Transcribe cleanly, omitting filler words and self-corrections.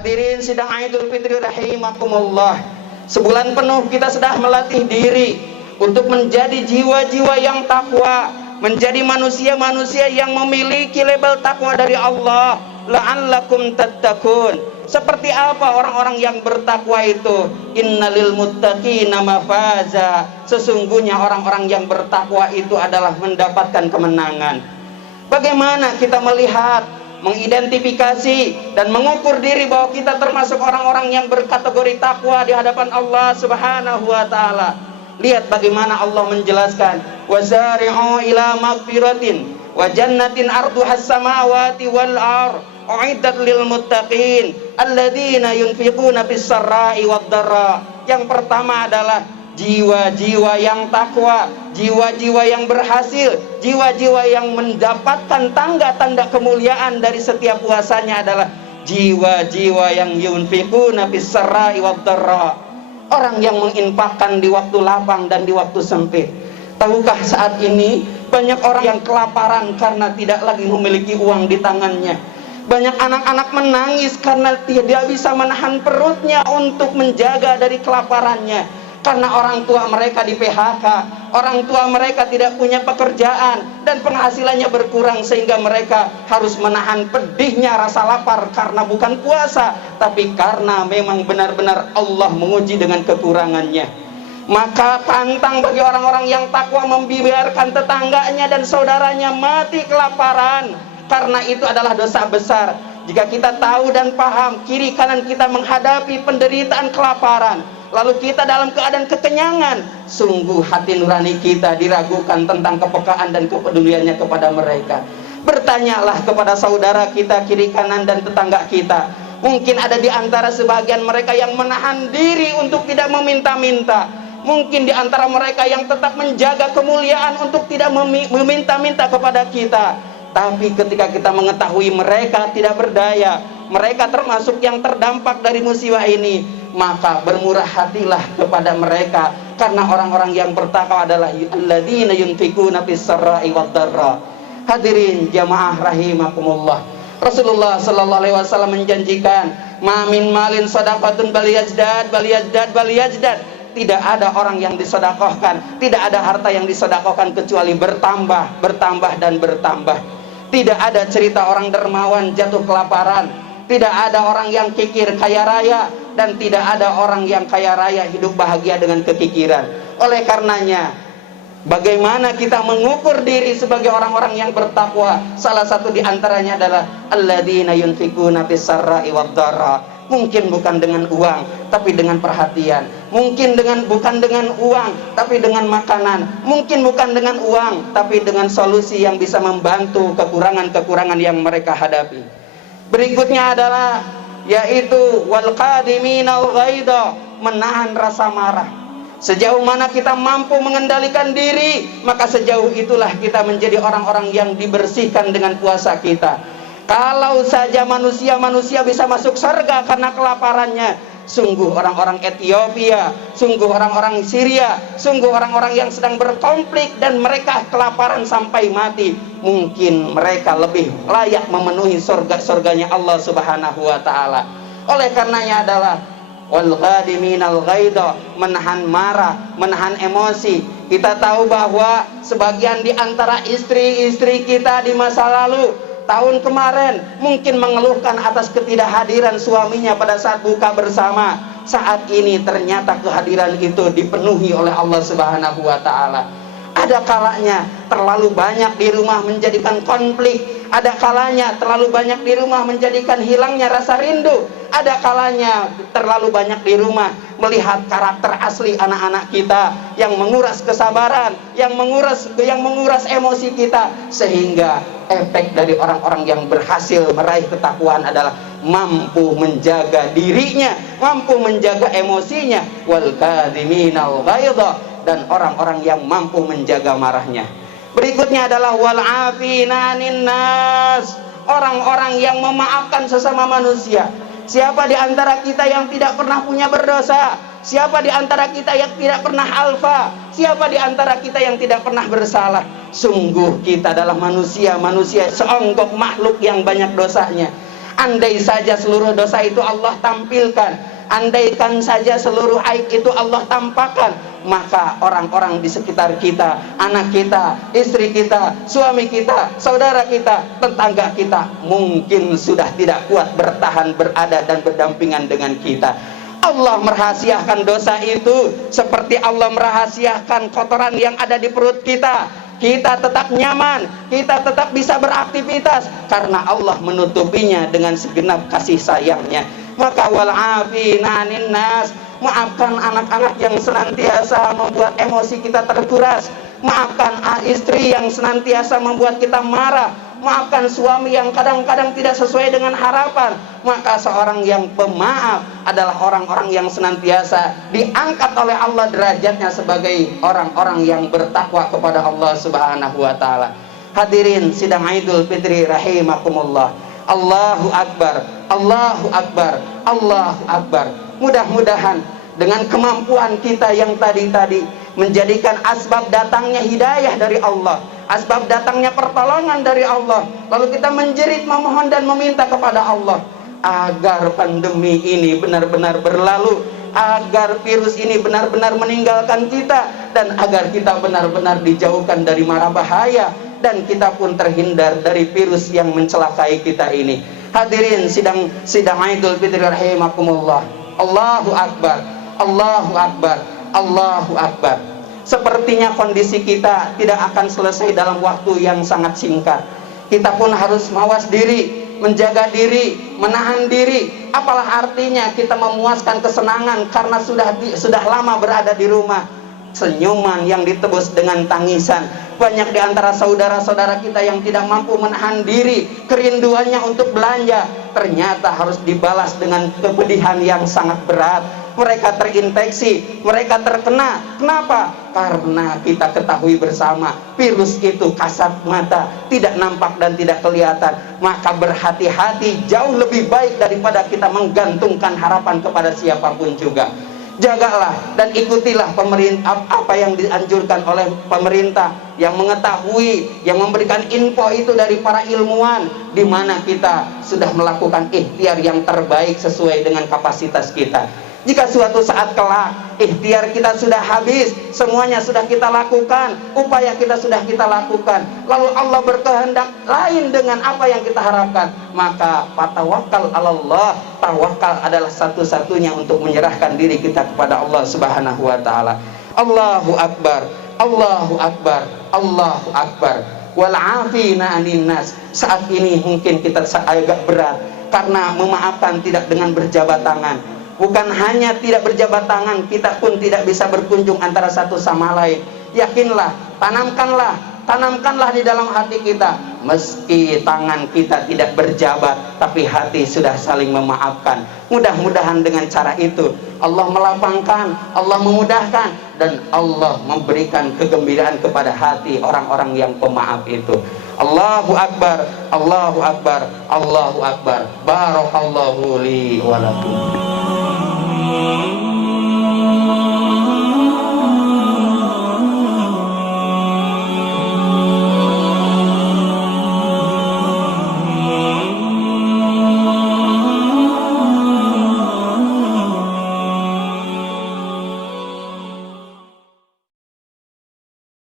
Hadirin sidang Idul Fitri rahimakumullah. Sebulan penuh kita sudah melatih diri untuk menjadi jiwa-jiwa yang takwa, menjadi manusia-manusia yang memiliki label takwa dari Allah. La'allakum tattaqun. Seperti apa orang-orang yang bertakwa itu? Innalil muttaqina mafaza. Sesungguhnya orang-orang yang bertakwa itu adalah mendapatkan kemenangan. Bagaimana kita melihat, mengidentifikasi dan mengukur diri bahwa kita termasuk orang-orang yang berkategori takwa di hadapan Allah Subhanahu wa taala? Lihat bagaimana Allah menjelaskan, wasari'u ila magfiratin wa jannatin arduhas samawati wal ardh uiddat lil muttaqin alladzina yunfiquna fis sarra'i wad dharra. Yang pertama adalah jiwa-jiwa yang takwa, jiwa-jiwa yang berhasil, jiwa-jiwa yang mendapatkan tanda-tanda kemuliaan dari setiap puasanya adalah jiwa-jiwa yang yunfiquna fis sarra'i wad dharra. Orang yang menginfakkan di waktu lapang dan di waktu sempit. Tahukah saat ini banyak orang yang kelaparan karena tidak lagi memiliki uang di tangannya. Banyak anak-anak menangis karena tidak bisa menahan perutnya untuk menjaga dari kelaparannya. Karena orang tua mereka di PHK, orang tua mereka tidak punya pekerjaan dan penghasilannya berkurang sehingga mereka harus menahan pedihnya rasa lapar karena bukan puasa, tapi karena memang benar-benar Allah menguji dengan kekurangannya. Maka pantang bagi orang-orang yang takwa membiarkan tetangganya dan saudaranya mati kelaparan, karena itu adalah dosa besar. Jika kita tahu dan paham kiri kanan kita menghadapi penderitaan kelaparan, lalu kita dalam keadaan kekenyangan, sungguh hati nurani kita diragukan tentang kepekaan dan kepeduliannya kepada mereka. Bertanyalah kepada saudara kita kiri kanan dan tetangga kita. Mungkin ada di antara sebagian mereka yang menahan diri untuk tidak meminta-minta. Mungkin di antara mereka yang tetap menjaga kemuliaan untuk tidak meminta-minta kepada kita. Tapi ketika kita mengetahui mereka tidak berdaya, mereka termasuk yang terdampak dari musibah ini, maka bermurah hatilah kepada mereka, karena orang-orang yang bertakwa adalah alladzina yunfiquna fis sarra'i wad dharra. Hadirin jamaah rahimakumullah. Rasulullah sallallahu alaihi wasallam menjanjikan, "Ma min malin shadaqatun bal yazdad bal yazdad bal yazdad." Tidak ada orang yang disedekahkan, tidak ada harta yang disedekahkan kecuali bertambah, bertambah dan bertambah. Tidak ada cerita orang dermawan jatuh kelaparan. Tidak ada orang yang kikir kaya raya, dan tidak ada orang yang kaya raya hidup bahagia dengan kekikiran. Oleh karenanya, bagaimana kita mengukur diri sebagai orang-orang yang bertakwa? Salah satu di antaranya adalah alladzina yunfiquna fis sarra'i wad dharra. Mungkin bukan dengan uang, tapi dengan perhatian. Mungkin bukan dengan uang, tapi dengan makanan. Mungkin bukan dengan uang, tapi dengan solusi yang bisa membantu kekurangan-kekurangan yang mereka hadapi. Berikutnya adalah yaitu wal qadiminal ghaidha, menahan rasa marah. Sejauh mana kita mampu mengendalikan diri, maka sejauh itulah kita menjadi orang-orang yang dibersihkan dengan puasa kita. Kalau saja manusia-manusia bisa masuk surga karena kelaparannya, sungguh orang-orang Ethiopia, sungguh orang-orang Syria, sungguh orang-orang yang sedang berkonflik dan mereka kelaparan sampai mati, mungkin mereka lebih layak memenuhi surganya Allah Subhanahu wa taala. Oleh karenanya adalah wal ghadiminal ghaidha, menahan marah, menahan emosi. Kita tahu bahwa sebagian di antara istri-istri kita di masa lalu, tahun kemarin mungkin mengeluhkan atas ketidakhadiran suaminya pada saat buka bersama. Saat ini ternyata kehadiran itu dipenuhi oleh Allah Subhanahu wa taala. Ada kalanya terlalu banyak di rumah menjadikan konflik. Ada kalanya terlalu banyak di rumah menjadikan hilangnya rasa rindu. Ada kalanya terlalu banyak di rumah melihat karakter asli anak-anak kita yang menguras kesabaran, yang menguras emosi kita, sehingga efek dari orang-orang yang berhasil meraih ketakwaan adalah mampu menjaga dirinya, mampu menjaga emosinya, wal kadhiminal ghaidha, dan orang-orang yang mampu menjaga marahnya. Berikutnya adalah wal afina anin nas, orang-orang yang memaafkan sesama manusia. Siapa di antara kita yang tidak pernah punya berdosa? Siapa di antara kita yang tidak pernah alfa? Siapa di antara kita yang tidak pernah bersalah? Sungguh kita adalah manusia seonggok makhluk yang banyak dosanya. Andai saja seluruh dosa itu Allah tampilkan, andaikan saja seluruh aib itu Allah tampakkan, maka orang-orang di sekitar kita, anak kita, istri kita, suami kita, saudara kita, tetangga kita, mungkin sudah tidak kuat bertahan, berada dan berdampingan dengan kita. Allah merahasiakan dosa itu seperti Allah merahasiakan kotoran yang ada di perut kita. Kita tetap nyaman, kita tetap bisa beraktivitas karena Allah menutupinya dengan segenap kasih sayangnya. Maka wal afina 'anin nas, maafkan anak-anak yang senantiasa membuat emosi kita terkuras, maafkan istri yang senantiasa membuat kita marah, maafkan suami yang kadang-kadang tidak sesuai dengan harapan. Maka seorang yang pemaaf adalah orang-orang yang senantiasa diangkat oleh Allah derajatnya sebagai orang-orang yang bertakwa kepada Allah Subhanahu wa taala. Hadirin sidang Idul Fitri rahimakumullah. Allahu Akbar, Allahu Akbar, Allahu Akbar. Mudah-mudahan dengan kemampuan kita yang tadi menjadikan asbab datangnya hidayah dari Allah, asbab datangnya pertolongan dari Allah, lalu kita menjerit, memohon dan meminta kepada Allah agar pandemi ini benar-benar berlalu, agar virus ini benar-benar meninggalkan kita, dan agar kita benar-benar dijauhkan dari mara bahaya, dan kita pun terhindar dari virus yang mencelakai kita ini. Hadirin sidang Idul Fitri rahimakumullah. Allahu Akbar, Allahu Akbar, Allahu Akbar. Sepertinya kondisi kita tidak akan selesai dalam waktu yang sangat singkat. Kita pun harus mawas diri, menjaga diri, menahan diri. Apalah artinya kita memuaskan kesenangan karena sudah lama berada di rumah. Senyuman yang ditebus dengan tangisan. Banyak di antara saudara-saudara kita yang tidak mampu menahan diri, kerinduannya untuk belanja, ternyata harus dibalas dengan kepedihan yang sangat berat. Mereka terinfeksi, mereka terkena. Kenapa? Karena kita ketahui bersama virus itu kasat mata, tidak nampak dan tidak kelihatan. Maka berhati-hati, jauh lebih baik daripada kita menggantungkan harapan kepada siapapun juga. Jagalah dan ikutilah pemerintah, apa yang dianjurkan oleh pemerintah, yang mengetahui, yang memberikan info itu dari para ilmuwan, di mana kita sudah melakukan ikhtiar yang terbaik sesuai dengan kapasitas kita. Jika suatu saat kelak ikhtiar kita sudah habis, semuanya sudah kita lakukan, upaya kita sudah kita lakukan, lalu Allah berkehendak lain dengan apa yang kita harapkan, maka fatawakal 'alallah, tawakal adalah satu-satunya untuk menyerahkan diri kita kepada Allah Subhanahu wa taala. Allahu Akbar, Allahu Akbar, Allahu Akbar. Wal 'afina 'anin nas. Saat ini mungkin kita agak berat karena memaafkan tidak dengan berjabat tangan. Bukan hanya tidak berjabat tangan, kita pun tidak bisa berkunjung antara satu sama lain. Yakinlah, tanamkanlah di dalam hati kita. Meski tangan kita tidak berjabat, tapi hati sudah saling memaafkan. Mudah-mudahan dengan cara itu Allah melapangkan, Allah memudahkan, dan Allah memberikan kegembiraan kepada hati orang-orang yang pemaaf itu. Allahu Akbar, Allahu Akbar, Allahu Akbar. Barakallahu li wa lakum.